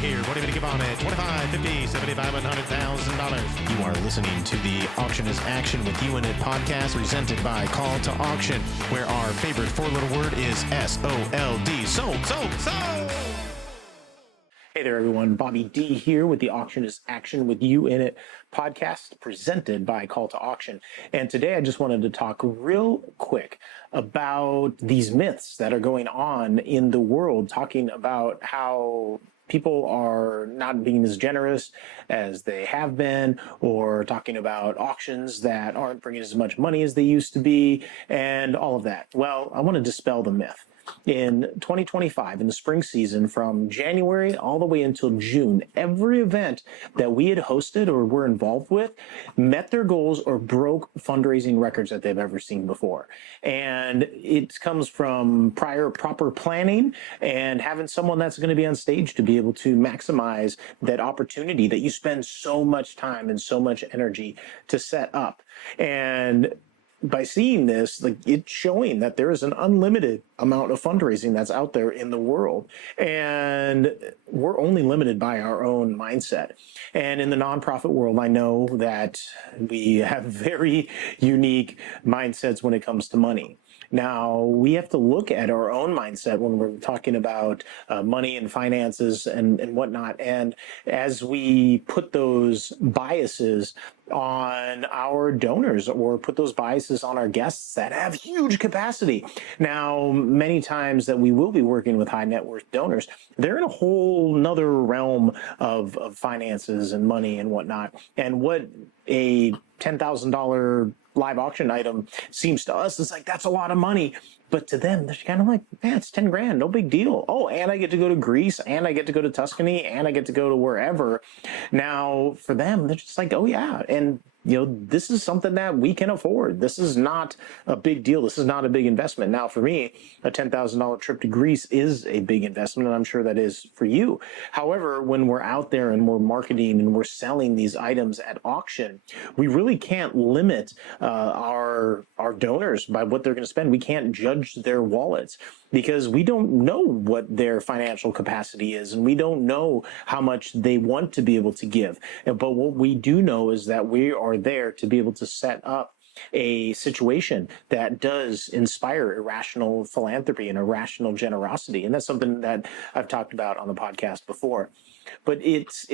here. What do you give on it? 25, 50, 75, $100,000. You are listening to the Auction is Action with You in It podcast presented by Call to Auction, where our favorite four-letter word is S-O-L-D. Sold. Hey there, everyone. Bobby D here with the Auction is Action with You in It podcast presented by Call to Auction. And today I just wanted to talk real quick about these myths that are going on in the world, talking about how people are not being as generous as they have been, or talking about auctions that aren't bringing as much money as they used to be, and all of that. Well, I want to dispel the myth. In 2025, in the spring season, from January all the way until June, every event that we had hosted or were involved with met their goals or broke fundraising records that they've ever seen before. And it comes from proper planning and having someone that's going to be on stage to be able to maximize that opportunity that you spend so much time and so much energy to set up. And by seeing this, like, it's showing that there is an unlimited amount of fundraising that's out there in the world, and we're only limited by our own mindset. And in the nonprofit world, I know that we have very unique mindsets when it comes to money. Now, we have to look at our own mindset when we're talking about money and finances and whatnot. And as we put those biases on our donors or put those biases on our guests that have huge capacity. Now, many times that we will be working with high net worth donors, they're in a whole nother realm of finances and money and whatnot. And what a $10,000 live auction item seems to us is like, that's a lot of money. But to them, they're kind of like, man, it's 10 grand, no big deal. Oh, and I get to go to Greece, and I get to go to Tuscany, and I get to go to wherever. Now, for them, they're just like, oh yeah. And this is something that we can afford. This is not a big deal. This is not a big investment. Now, for me, a $10,000 trip to Greece is a big investment, and I'm sure that is for you. However, when we're out there and we're marketing and we're selling these items at auction, we really can't limit our donors by what they're going to spend. We can't judge their wallets because we don't know what their financial capacity is, and we don't know how much they want to be able to give. But what we do know is that we are there to be able to set up a situation that does inspire irrational philanthropy and irrational generosity. And that's something that I've talked about on the podcast before. But it's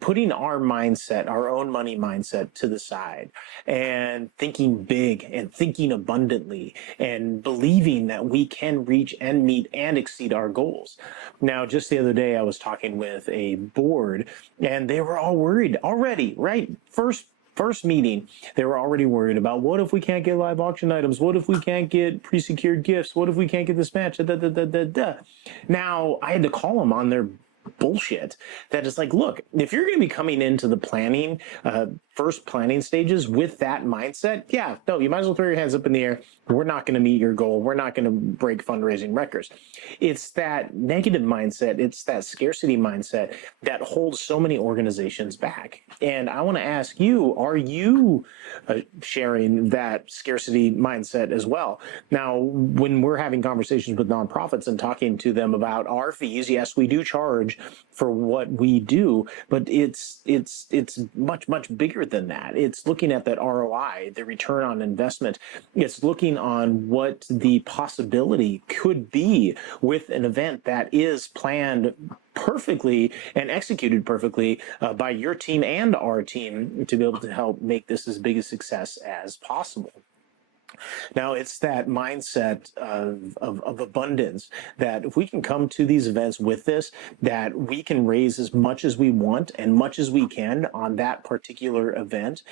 putting our mindset, our own money mindset, to the side and thinking big and thinking abundantly and believing that we can reach and meet and exceed our goals. Now, just the other day, I was talking with a board and they were all worried already, right? First meeting, they were already worried about, what if we can't get live auction items? What if we can't get pre-secured gifts? What if we can't get this match? Now, I had to call them on their bullshit. That is like, look, if you're going to be coming into the first planning stages with that mindset, you might as well throw your hands up in the air. We're not going to meet your goal. We're not going to break fundraising records. It's that negative mindset. It's that scarcity mindset that holds so many organizations back. And I want to ask you, are you sharing that scarcity mindset as well? Now, when we're having conversations with nonprofits and talking to them about our fees, yes, we do charge for what we do, but it's much bigger than that. It's looking at that ROI, the return on investment. It's looking on what the possibility could be with an event that is planned perfectly and executed perfectly by your team and our team to be able to help make this as big a success as possible. Now, it's that mindset of abundance that if we can come to these events with this, that we can raise as much as we want and much as we can on that particular event,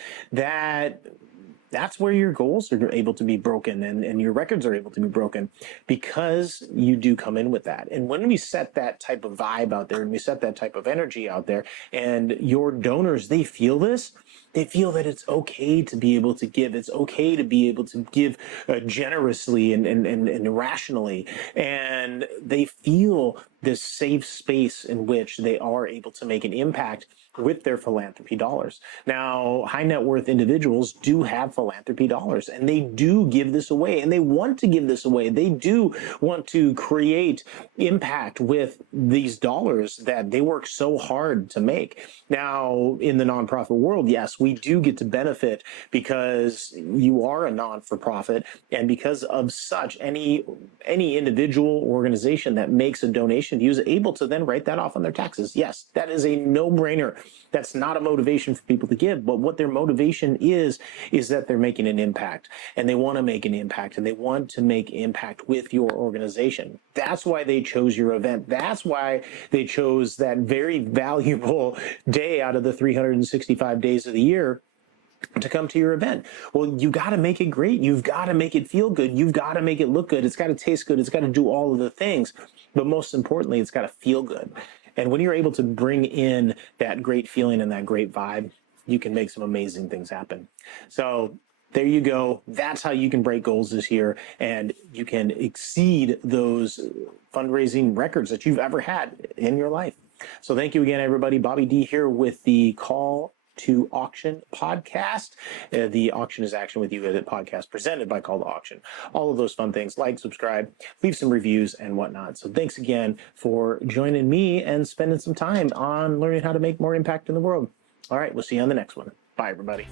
that's where your goals are able to be broken and your records are able to be broken because you do come in with that. And when we set that type of vibe out there and we set that type of energy out there and your donors, they feel this, they feel that it's okay to be able to give. It's okay to be able to give generously and rationally. And they feel this safe space in which they are able to make an impact with their philanthropy dollars. Now, high net worth individuals do have philanthropy dollars, and they do give this away, and they want to give this away. They do want to create impact with these dollars that they work so hard to make. Now, in the nonprofit world, yes, we do get to benefit because you are a non-for-profit, and because of such, any individual organization that makes a donation to you is able to then write that off on their taxes. Yes, that is a no-brainer. That's not a motivation for people to give, but what their motivation is that they're making an impact, and they want to make an impact, and they want to make impact with your organization. That's why they chose your event. That's why they chose that very valuable day out of the 365 days of the year to come to your event. Well, you got to make it great. You've got to make it feel good. You've got to make it look good. It's got to taste good. It's got to do all of the things. But most importantly, it's got to feel good. And when you're able to bring in that great feeling and that great vibe, you can make some amazing things happen. So there you go. That's how you can break goals this year, and you can exceed those fundraising records that you've ever had in your life. So thank you again, everybody. Bobby D here with the Call to Auction podcast. The Auction is Action with You Edit podcast presented by Call to Auction. All of those fun things, like, subscribe, leave some reviews and whatnot. So thanks again for joining me and spending some time on learning how to make more impact in the world. All right, we'll see you on the next one. Bye, everybody.